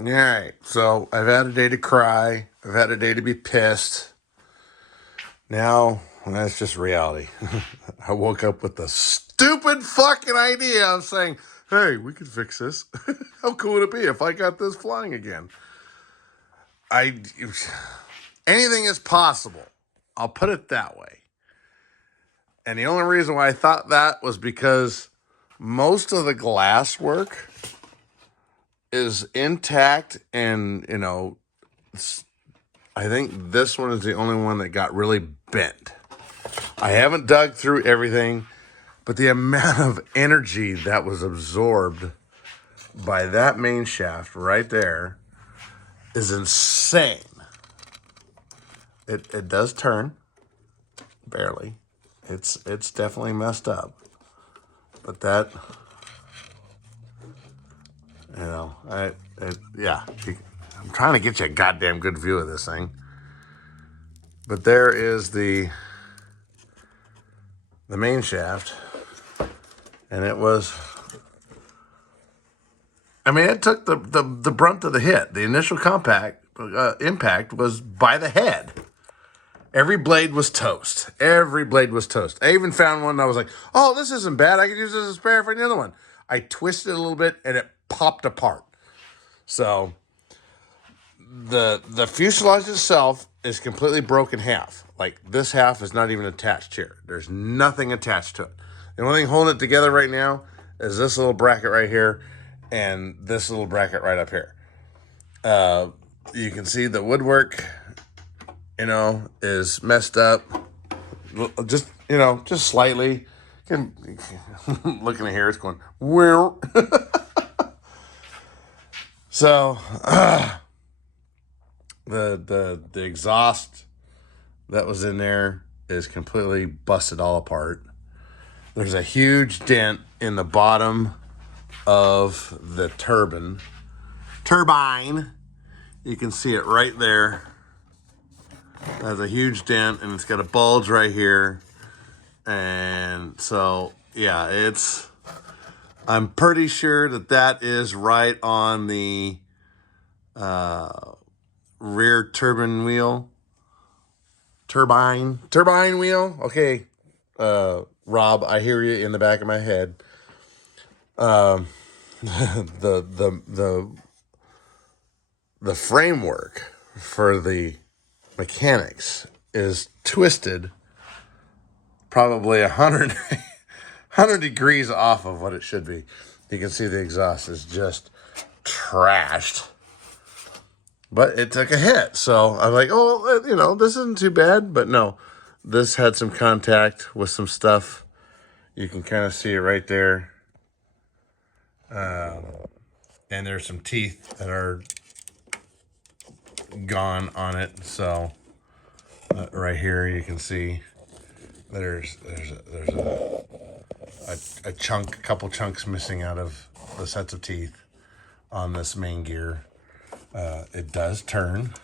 All right, so I've had a day to cry. I've had a day to be pissed. Now, that's just reality. I woke up with the stupid fucking idea of saying, hey, we could fix this. How cool would it be if I got this flying again? Anything is possible. I'll put it that way. And the only reason why I thought that was because most of the glass work is intact, and I think this one is the only one that got really bent. I haven't dug through everything, but the amount of energy that was absorbed by that main shaft right there is insane. It does turn, barely. It's definitely messed up. But that, yeah. I'm trying to get you a goddamn good view of this thing. But there is the main shaft, and it was, it took the brunt of the hit. The initial impact was by the head. Every blade was toast. Every blade was toast. I even found one that I was like, oh, this isn't bad. I could use this as a spare for another one. I twisted it a little bit, and it popped apart. So the fuselage itself is completely broken half. Like, this half is not even attached here. There's nothing attached to it. The only thing holding it together right now is this little bracket right here and this little bracket right up here. You can see the woodwork, is messed up. Just slightly. Looking at here, it's going, well. So, the exhaust that was in there is completely busted all apart. There's a huge dent in the bottom of the turbine. You can see it right there. Has a huge dent, and it's got a bulge right here. And so, yeah, I'm pretty sure that is right on the rear turbine wheel. Turbine wheel. Okay, Rob, I hear you in the back of my head. The framework for the mechanics is twisted probably 100 degrees off of what it should be. You can see the exhaust is just trashed. But it took a hit. So I'm like, oh, this isn't too bad. But no, this had some contact with some stuff. You can kind of see it right there. And there's some teeth that are gone on it. So right here you can see there's a couple chunks missing out of the sets of teeth on this main gear. It does turn.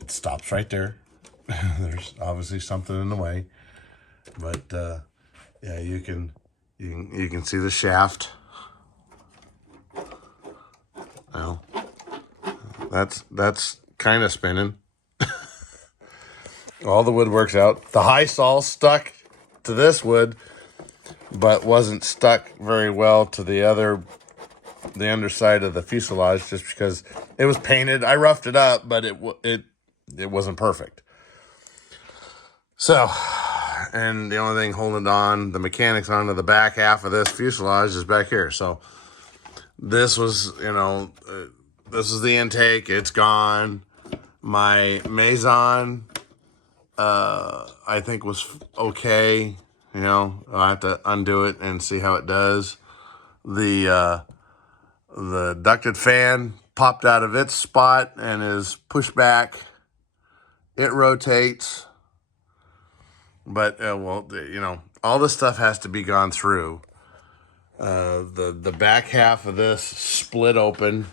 It stops right there. There's obviously something in the way, but yeah, you can see the shaft. Well, that's kind of spinning. All the woodwork's out. The high saw stuck to this wood, but wasn't stuck very well to the underside of the fuselage, just because it was painted. I roughed it up, but it wasn't perfect. So, and the only thing holding on, the mechanics onto the back half of this fuselage is back here. So this was, this is the intake. It's gone. My Maison, I think was okay. I'll have to undo it and see how it does. The ducted fan popped out of its spot and is pushed back. It rotates. But, all this stuff has to be gone through. The back half of this split open.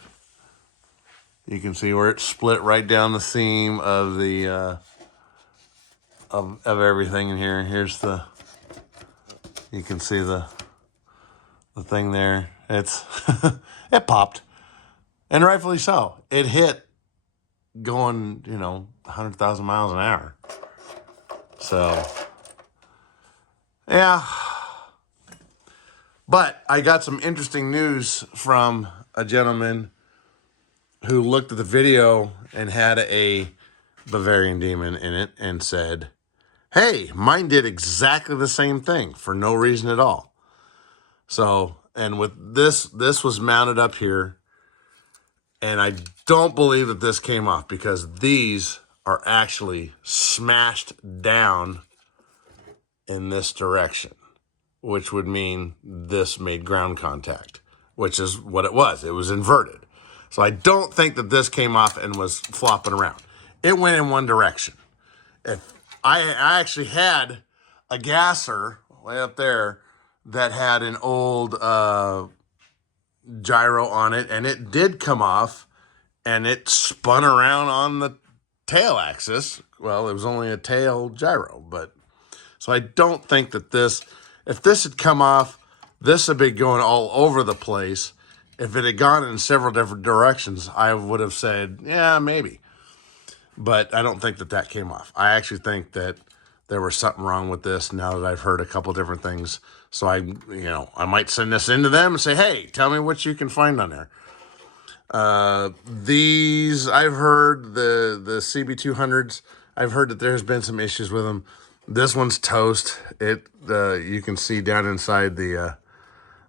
You can see where it split right down the seam of the of everything in here. Here's you can see the thing there. It's it popped. And rightfully so. It hit going, 100,000 miles an hour. So, yeah. But I got some interesting news from a gentleman who looked at the video and had a Bavarian demon in it and said, hey, mine did exactly the same thing for no reason at all. So, and with this was mounted up here, and I don't believe that this came off because these are actually smashed down in this direction, which would mean this made ground contact, which is what it was. It was inverted. So I don't think that this came off and was flopping around. It went in one direction. If I actually had a gasser way up there that had an old gyro on it, and it did come off, and it spun around on the tail axis. Well, it was only a tail gyro, but so I don't think that this, if this had come off, this would be going all over the place. If it had gone in several different directions, I would have said, yeah, maybe. But I don't think that that came off. I actually think that there was something wrong with this now that I've heard a couple different things. So I might send this into them and say, hey, tell me what you can find on there. These, I've heard the CB200s, I've heard that there's been some issues with them. This one's toast. You can see down inside you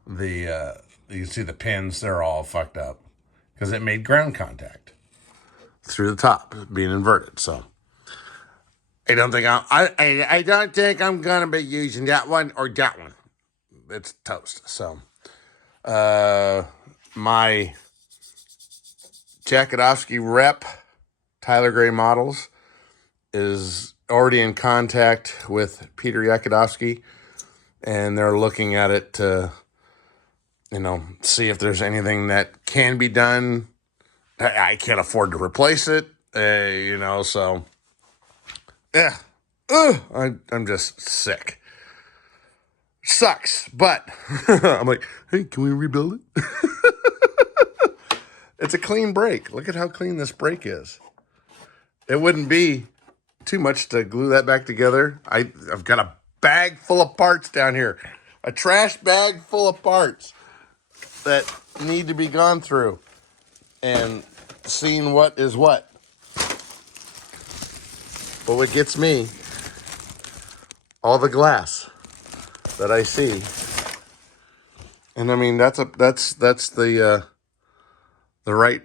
can see the pins, they're all fucked up because it made ground contact through the top being inverted. So I don't think I don't think I'm gonna be using that one or that one. It's toast. So my Jakadovsky rep, Tyler Gray Models, is already in contact with Peter Jakadovsky, and they're looking at it to, see if there's anything that can be done. I can't afford to replace it, so, yeah. I'm just sick. Sucks, but I'm like, hey, can we rebuild it? It's a clean brake. Look at how clean this brake is. It wouldn't be too much to glue that back together. I've got a bag full of parts down here. A trash bag full of parts that need to be gone through and seeing what is what. But what gets me, all the glass that I see. And I mean, that's the right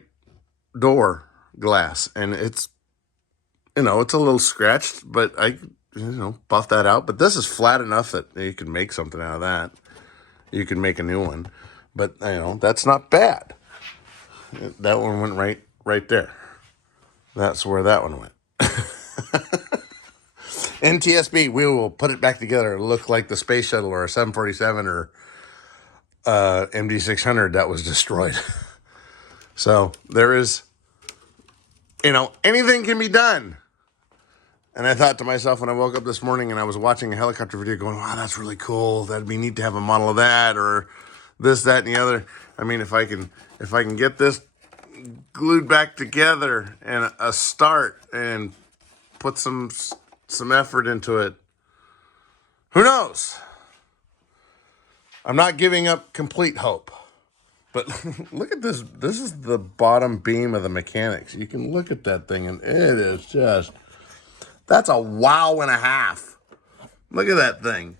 door glass, and it's it's a little scratched, but I buff that out. But this is flat enough that you can make something out of that. You can make a new one, but that's not bad. That one went right there. That's where that one went. NTSB, we will put it back together. It'll look like the space shuttle or a 747 or MD600 that was destroyed. So there is, anything can be done. And I thought to myself when I woke up this morning and I was watching a helicopter video going, wow, that's really cool. That'd be neat to have a model of that or this, that, and the other. I mean, if I can get this glued back together and a start and put some effort into it, who knows? I'm not giving up complete hope. But look at this. This is the bottom beam of the mechanics. You can look at that thing, and it is just, that's a wow and a half. Look at that thing.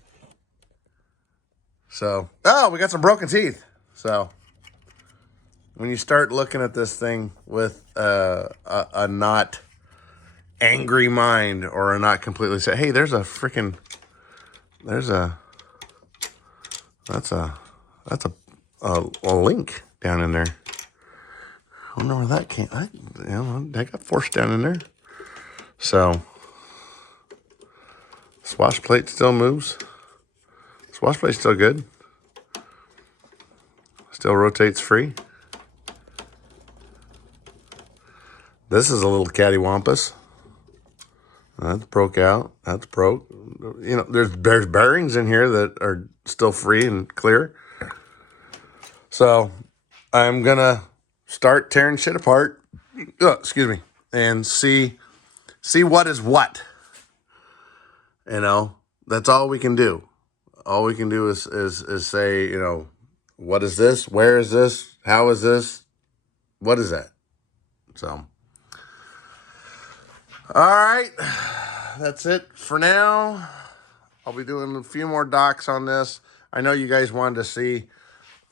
So, we got some broken teeth. So, when you start looking at this thing with a not angry mind or a not completely say, hey, that's a link down in there. I wonder where that came. That got forced down in there. So, swash plate still moves. Swash plate's still good. Still rotates free. This is a little cattywampus. That's broke out. That's broke. There's bearings in here that are still free and clear. So I'm going to start tearing shit apart. Excuse me. And see what is what. You know, that's all we can do. All we can do is say, you know, what is this? Where is this? How is this? What is that? So, all right. That's it for now. I'll be doing a few more docs on this. I know you guys wanted to see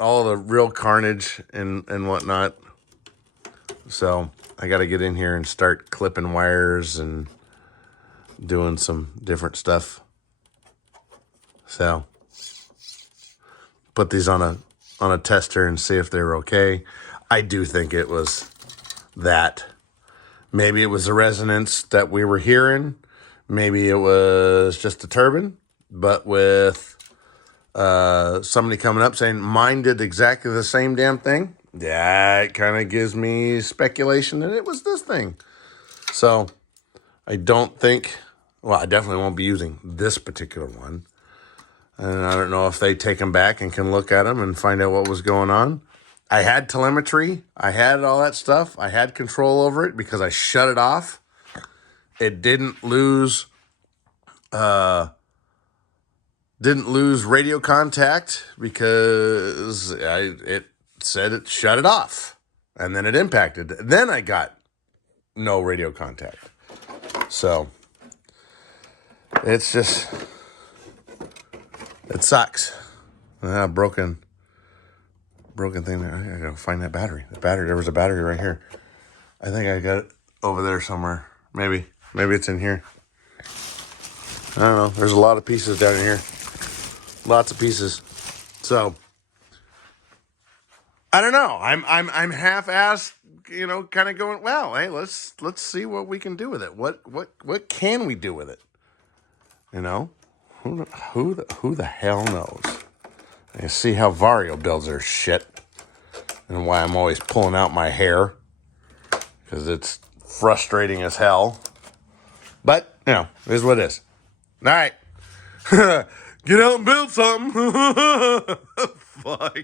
all the real carnage and whatnot. So I got to get in here and start clipping wires and doing some different stuff. So put these on a tester and see if they're okay. I do think it was that. Maybe it was the resonance that we were hearing. Maybe it was just a turbine. But with somebody coming up saying mine did exactly the same damn thing, yeah, it kind of gives me speculation that it was this thing. So I don't think, well, I definitely won't be using this particular one. And I don't know if they take them back and can look at them and find out what was going on. I had telemetry. I had all that stuff. I had control over it because I shut it off. It didn't lose radio contact because it said it shut it off. And then it impacted. Then I got no radio contact. So it's just, it sucks. Broken thing there. I gotta find that battery. There was a battery right here. I think I got it over there somewhere. Maybe it's in here. I don't know. There's a lot of pieces down in here. Lots of pieces. So I don't know. I'm half-assed, you know, kind of going, well, hey, let's see what we can do with it. What can we do with it? You know? Who the hell knows? You see how Vario builds their shit and why I'm always pulling out my hair because it's frustrating as hell. But, you know, it is what it is. All right. Get out and build something. Fuck.